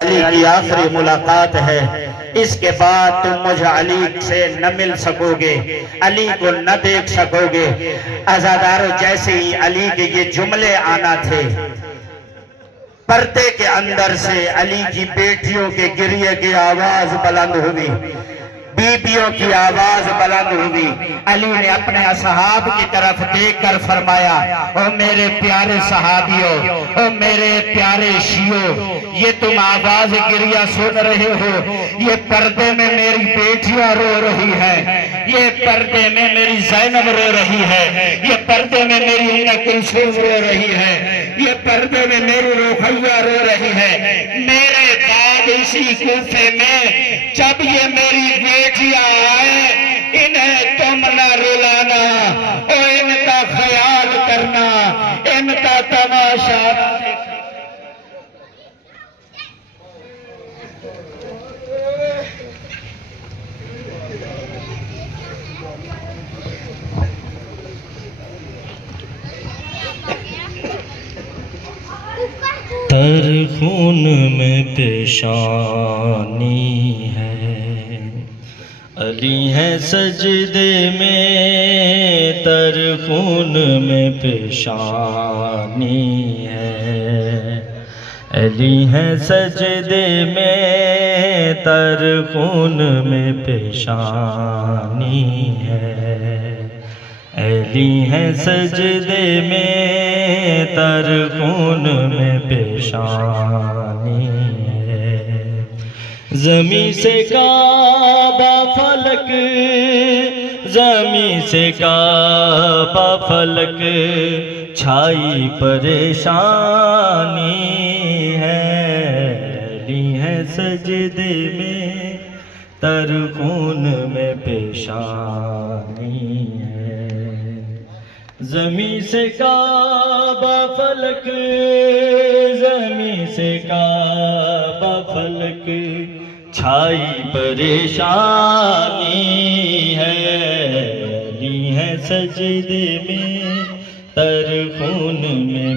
علی کی آخری ملاقات ہے، اس کے بعد تم مجھے علی سے نہ مل سکو گے، علی کو نہ دیکھ سکو گے۔ عزادارو، جیسے ہی علی کے یہ جملے آنا تھے، پردے کے اندر سے علی کی بیٹیوں کے گریے کی آواز بلند ہوئی، بیبیوں کی آواز بلند ہوئی۔ علی نے اپنے اصحاب کی طرف دیکھ کر فرمایا، او میرے پیارے صحابیوں، او میرے پیارے شیعوں، یہ تم آواز گریہ سن رہے ہو، یہ پردے میں میری بیٹیاں رو رہی ہیں، یہ پردے میں میری زینب رو رہی ہے، یہ پردے میں میری ام کلثوم رو رہی ہے، یہ پردے میں میری رقیہ رو رہی ہے۔ میرے بعد اسی کوفے میں جب یہ میری بیٹیاں آئے، انہیں تم نہ رلانا اور ان کا خیال کرنا، ان کا تماشا۔ تر خون میں پیشانی ہے، علی ہے سجدے میں، تر خون میں پیشانی ہے، علی ہے سجدے میں، تر خون میں پیشانی ہے، علی ہے سجدے میں، تر خون میں پیشانی ہے۔ زمیں سے کعبہ فلک، زمیں سے کعبہ فلک، چھائی پریشانی ہے، علی ہے سجدے میں، تر خون میں پیشانی ہے۔ زمیں سے کعبہ فلک، زمیں سے کعبہ فلک، چھائی پریشانی ہے، علی ہے سجدے میں، تر خون میں